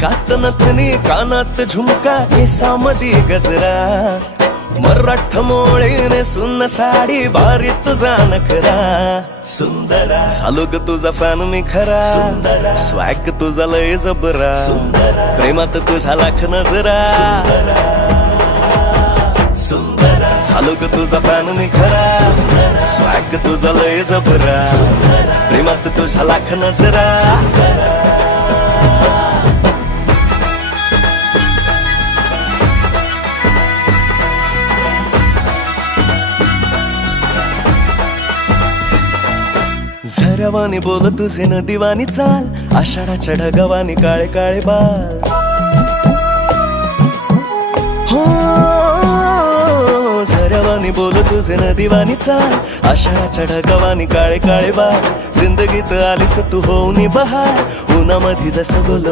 नाकात नथनी कानात झुमका केसामधी गजरा मराठ मोळीने सुन्न साडी बारी तुझा नखरा सुंदरा झालो ग तुझा फॅन मी खरा स्वॅग तुझा लय जबरा प्रेमात तुझा लाख नजरा झालो ग तुझा फॅन मी खरा स्वॅग तुझा लय जबरा प्रेमात तुझा लाख नजरा झऱ्यावानी बोल तुझे नदीवानी चाल आषाढाच्या ढगावानी काळे काळे बाल हो झऱ्यावानी बोल तुझे नदीवानी चाल आषाढाच्या ढगावानी काळे काळे बाल जिंदगीत आलीस तू होऊनी बहार उन्हामध्ये जसं बोल